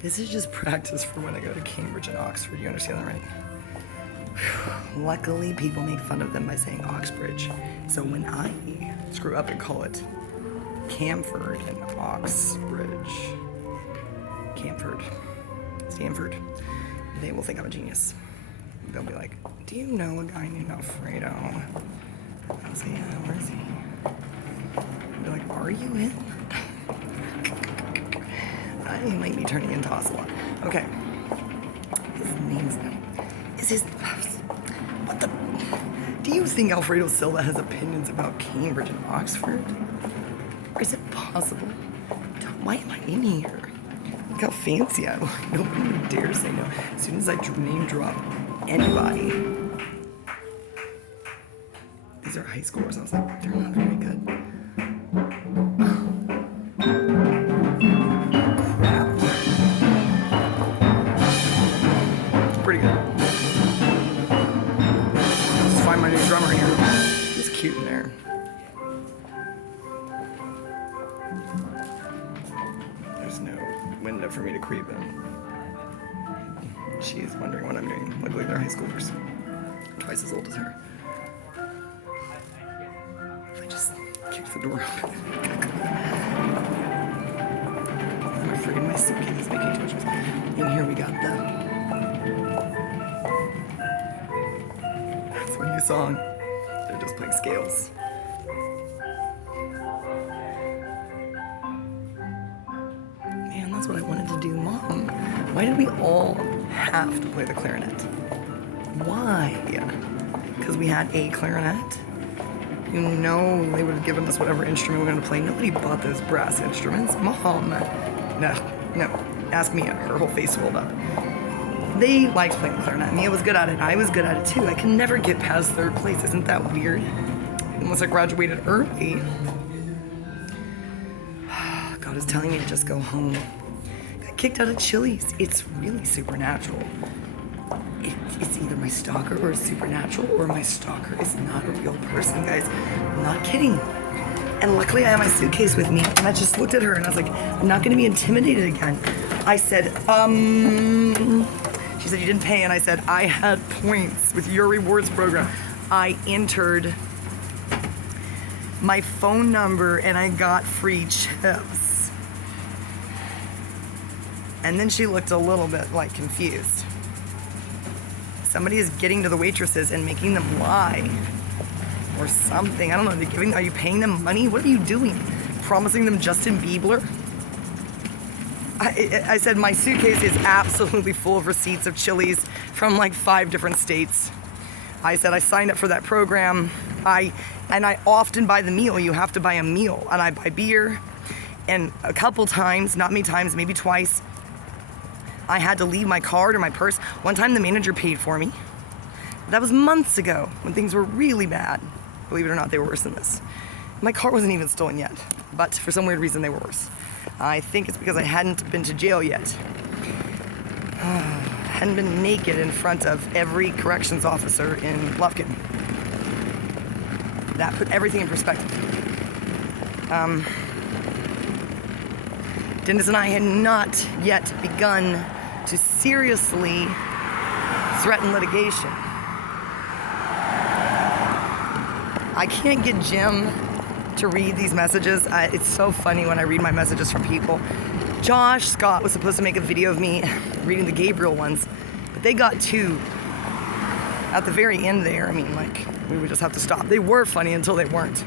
This is just practice for when I go to Cambridge and Oxford. You understand that, right? Luckily, people make fun of them by saying Oxbridge. So when I screw up and call it Camford and Oxbridge, Camford, Stanford, they will think I'm a genius. They'll be like, do you know a guy named Alfredo? I'll say, yeah, where is he? They'll be like, are you in? I might be turning into Ocelot. Okay. His name's... Is his... What the... Do you think Alfredo Silva has opinions about Cambridge and Oxford? Or is it possible? Why am I in here? Look how fancy I look. Nobody would dare say no. As soon as I name drop anybody. These are high schoolers. I was like, they're not very good. Crap. Pretty good. Let's find my new drummer here. He's cute in there. There's no window for me to creep in. She's wondering what I'm doing. Luckily, they're high schoolers. Twice as old as her. If I just kick the door open. I'm afraid my suitcase is making too much noise. And here we got that's a new song. They're just playing scales. Man, that's what I wanted to do, Mom. Why did we all have to play the clarinet? Why? Because we had a clarinet? You know they would have given us whatever instrument we were going to play. Nobody bought those brass instruments. Mom. No. Ask Mia. Her whole face rolled up. They liked playing the clarinet. Mia was good at it. I was good at it too. I can never get past third place. Isn't that weird? Unless I graduated early. God is telling me to just go home. Got kicked out of Chili's. It's really supernatural. It's either my stalker or it's supernatural, or my stalker is not a real person, guys. I'm not kidding. And luckily I have my suitcase with me, and I just looked at her and I was like, I'm not gonna be intimidated again. I said, she said, you didn't pay, and I said, I had points with your rewards program. I entered my phone number and I got free chips. And then she looked a little bit like confused. Somebody is getting to the waitresses and making them lie or something. I don't know, are you paying them money? What are you doing? Promising them Justin Bieber? I said my suitcase is absolutely full of receipts of Chili's from like 5 different states. I said I signed up for that program. I often buy the meal. You have to buy a meal. And I buy beer. And a couple times, not many times, maybe twice, I had to leave my card or my purse. One time the manager paid for me. That was months ago when things were really bad. Believe it or not, they were worse than this. My car wasn't even stolen yet, but for some weird reason they were worse. I think it's because I hadn't been to jail yet. Hadn't been naked in front of every corrections officer in Lufkin. That put everything in perspective. Dennis and I had not yet begun to seriously threaten litigation. I can't get Jim to read these messages. It's so funny when I read my messages from people. Josh Scott was supposed to make a video of me reading the Gabriel ones, but they got 2 at the very end there. I mean, like, we would just have to stop. They were funny until they weren't.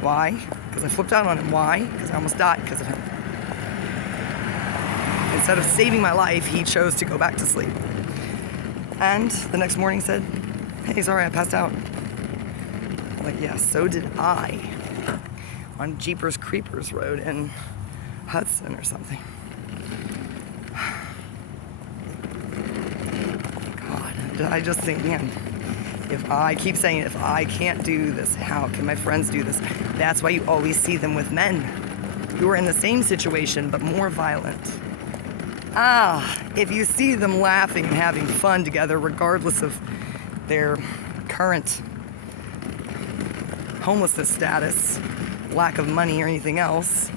Why? Because I flipped out on him. Why? Because I almost died because of him. Instead of saving my life, he chose to go back to sleep. And the next morning said, hey, sorry, I passed out. I'm like, yeah, so did I. On Jeepers Creepers Road in Hudson or something. God, I just think, man, if I keep saying, if I can't do this, how can my friends do this? That's why you always see them with men who are in the same situation but more violent. If you see them laughing and having fun together, regardless of their current homelessness status, lack of money, or anything else,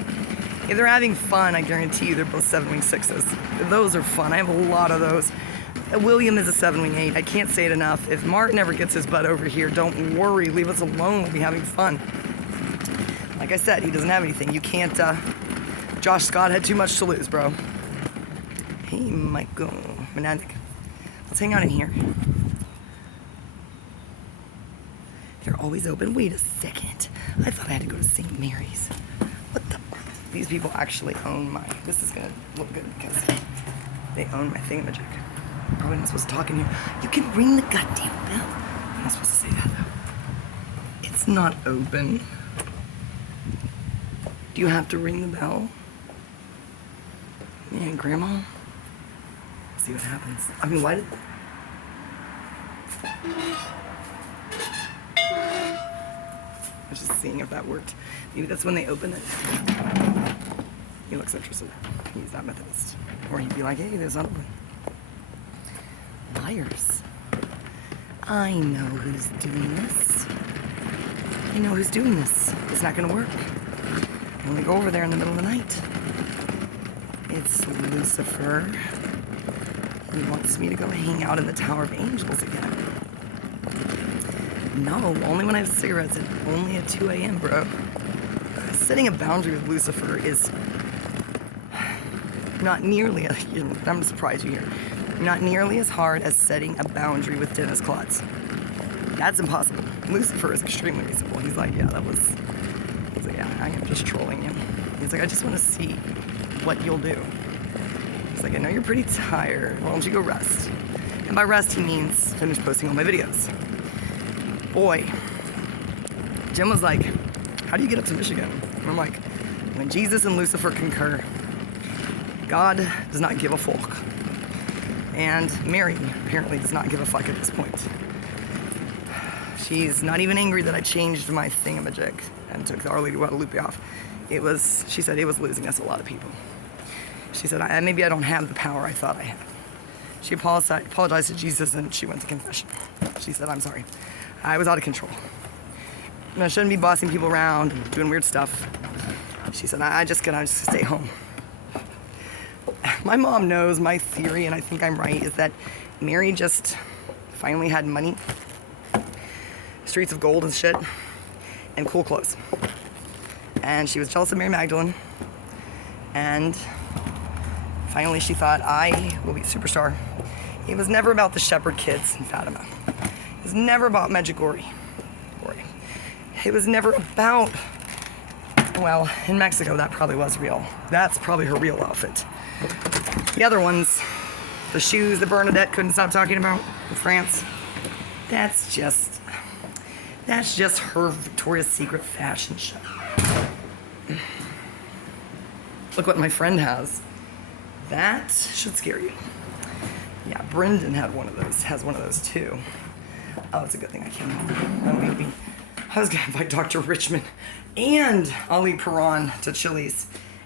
If they're having fun, I guarantee you they're both 7-wing 6s. Those are fun. I have a lot of those. William is a 7-wing 8. I can't say it enough. If Martin ever gets his butt over here, don't worry. Leave us alone. We'll be having fun. Like I said, he doesn't have anything. You can't, Josh Scott had too much to lose, bro. Hey, Michael Monadic. Let's hang out in here. They're always open. Wait a second. I thought I had to go to St. Mary's. What the? These people actually own my... This is gonna look good because they own my thingamajig. Probably not supposed to talk in here. You can ring the goddamn bell. I'm not supposed to say that though. It's not open. Do you have to ring the bell? Yeah, Grandma. See what happens. I mean, why did... I was just seeing if that worked. Maybe that's when they open it. He looks interested. He's not Methodist. Or he'd be like, hey, there's not open. Liars. I know who's doing this. I know who's doing this. It's not gonna work. When we go over there in the middle of the night, it's Lucifer. He wants me to go hang out in the Tower of Angels again. No, only when I have cigarettes and only at 2 a.m., bro. Setting a boundary with Lucifer is not nearly, I'm surprised you hear, not nearly as hard as setting a boundary with Dennis Klotz. That's impossible. Lucifer is extremely reasonable. He's like, yeah, I am just trolling you. He's like, I just want to see what you'll do. He's like, I know you're pretty tired. Why don't you go rest? And by rest, he means finish posting all my videos. Boy, Jim was like, how do you get up to Michigan? And I'm like, when Jesus and Lucifer concur, God does not give a fuck. And Mary apparently does not give a fuck at this point. She's not even angry that I changed my thingamajig and took Our Lady of Guadalupe off. She said it was losing us a lot of people. She said, maybe I don't have the power I thought I had. She apologized to Jesus and she went to confession. She said, I'm sorry. I was out of control. And I shouldn't be bossing people around and doing weird stuff. She said, I just gotta stay home. My mom knows my theory, and I think I'm right, is that Mary just finally had money, streets of gold and shit, and cool clothes. And she was jealous of Mary Magdalene, and finally she thought, I will be a superstar. It was never about the shepherd kids in Fatima. It was never about Medjugorje. It was never about, well, in Mexico that probably was real. That's probably her real outfit. The other ones, the shoes that Bernadette couldn't stop talking about in France, that's just her Victoria's Secret fashion show. Look what my friend has. That should scare you. Yeah, Brendan has one of those too. Oh, it's a good thing I came home. I was gonna invite Dr. Richmond and Ali Perron to Chili's,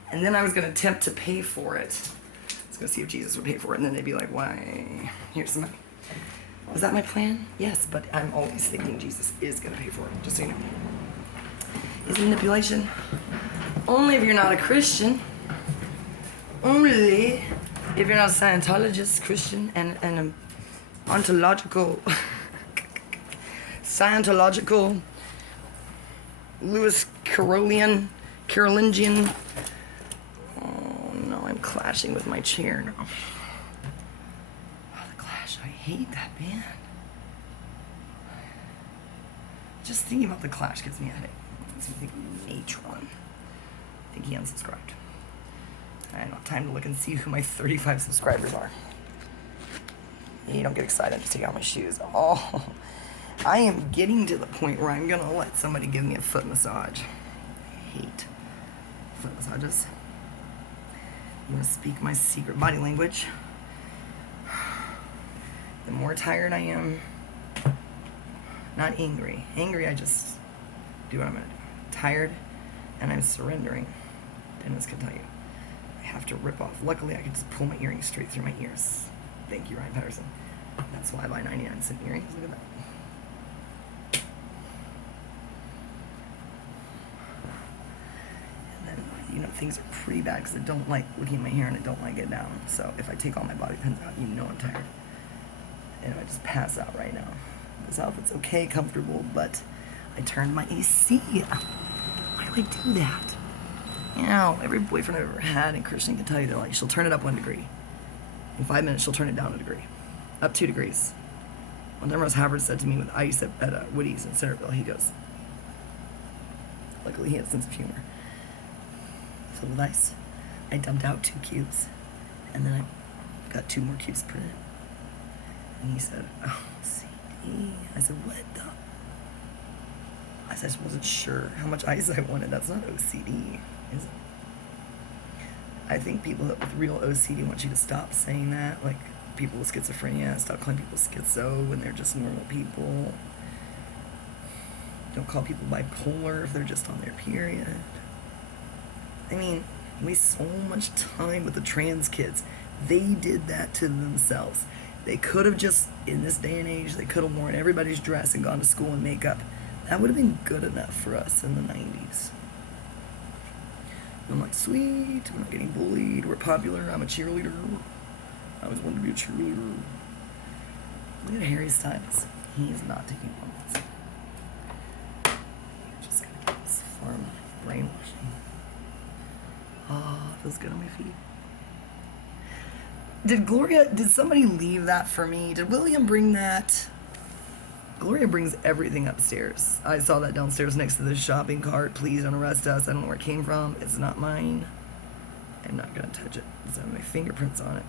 and then I was gonna attempt to pay for it. I was gonna see if Jesus would pay for it, and then they'd be like, why? Here's some money. Was that my plan? Yes, but I'm always thinking Jesus is gonna pay for it, just so you know. Is it manipulation? Only if you're not a Christian. Only if you're not a Scientologist, Christian, and an ontological, Scientological, Lewis Carolingian. Oh no, I'm clashing with my chair now. Oh, the Clash, I hate that band. Just thinking about the Clash gives me a headache. Makes me think of Natron. I think he unsubscribed. I don't have time to look and see who my 35 subscribers are. You don't get excited, just take out my shoes. Oh, I am getting to the point where I'm gonna let somebody give me a foot massage. I hate foot massages. I'm gonna speak my secret body language. The more tired I am, not angry. Angry, I just do what I'm gonna do. Tired, and I'm surrendering. Dennis can tell you. I have to rip off. Luckily, I can just pull my earrings straight through my ears. Thank you, Ryan Patterson. That's why I buy 99-cent earrings. Look at that. And then things are pretty bad because I don't like looking at my hair and I don't like it down. So if I take all my body pins out, I'm tired. And I just pass out right now. This outfit's okay, comfortable, but I turned my AC. Why do I do that? Every boyfriend I've ever had, and Christian can tell you, they're like, she'll turn it up 1 degree. In 5 minutes, she'll turn it down a degree. Up 2 degrees. One time Ross Howard said to me with ice at Woody's in Centerville, he goes, luckily he had a sense of humor. Filled with ice. I dumped out 2 cubes, and then I got 2 more cubes put in. And he said, oh, CD. I said, what the? I just wasn't sure how much ice I wanted. That's not OCD, is it? I think people with real OCD want you to stop saying that. Like, people with schizophrenia, stop calling people schizo when they're just normal people. Don't call people bipolar if they're just on their period. I mean, we waste so much time with the trans kids. They did that to themselves. They could have just, in this day and age, they could have worn everybody's dress and gone to school in makeup. That would have been good enough for us in the 90s. I'm like, sweet, we're not getting bullied, we're popular, I'm a cheerleader. I always wanted to be a cheerleader. Look at Harry Styles. He's not taking hormones. You're just gonna get this form of brainwashing. Oh, it feels good on my feet. Did somebody leave that for me? Did William bring that? Gloria brings everything upstairs. I saw that downstairs next to the shopping cart. Please don't arrest us. I don't know where it came from. It's not mine. I'm not gonna touch it. It's got my fingerprints on it.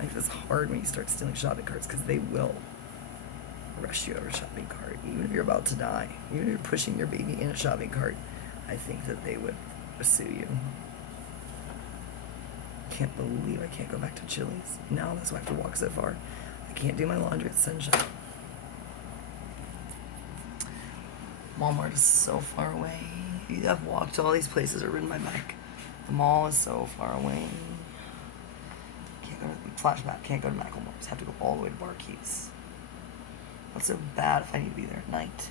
Life is hard when you start stealing shopping carts because they will rush you over a shopping cart. Even if you're about to die, even if you're pushing your baby in a shopping cart, I think that they would pursue you. Can't believe I can't go back to Chili's. Now that's why I have to walk so far. I can't do my laundry at Sunshine. Walmart is so far away. I've walked to all these places or ridden my bike. The mall is so far away. Can't go to Flashback. Can't go to Macklemore's. Have to go all the way to Barkeys. What's so bad if I need to be there at night?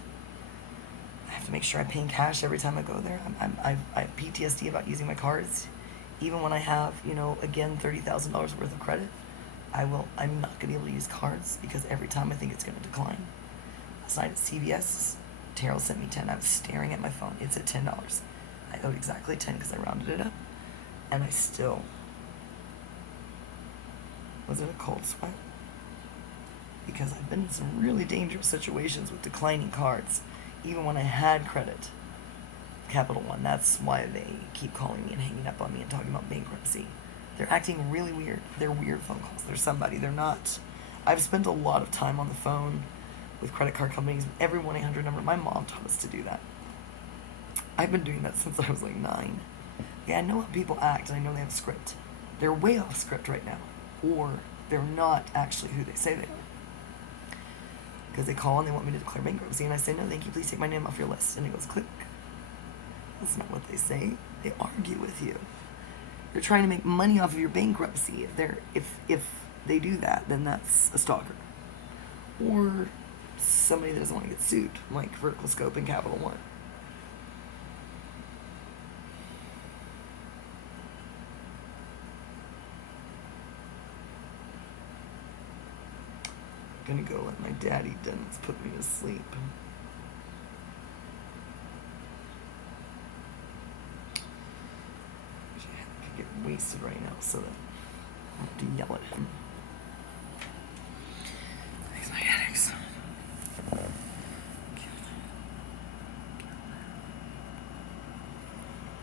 I have to make sure I'm paying cash every time I go there. I have PTSD about using my cards. Even when I have, again, $30,000 worth of credit, I'm not going to be able to use cards because every time I think it's going to decline. Last night at CVS, Terrell sent me 10. I was staring at my phone. It's at $10. I owed exactly 10 because I rounded it up. And I still... Was it a cold sweat? Because I've been in some really dangerous situations with declining cards, even when I had credit. Capital One. That's why they keep calling me and hanging up on me and talking about bankruptcy. They're acting really weird. They're weird phone calls. They're somebody. They're not. I've spent a lot of time on the phone with credit card companies. Every 1-800 number. My mom taught us to do that. I've been doing that since I was like 9. Yeah, I know how people act, and I know they have a script. They're way off script right now. Or they're not actually who they say they are. Because they call and they want me to declare bankruptcy, and I say, no, thank you, please take my name off your list. And it goes, click. That's not what they say. They argue with you. They're trying to make money off of your bankruptcy. If they do that, then that's a stalker. Or somebody that doesn't want to get sued, like Vertical Scope and Capital One. I'm gonna go let my daddy Dennis put me to sleep. I could get wasted right now so that I don't have to yell at him.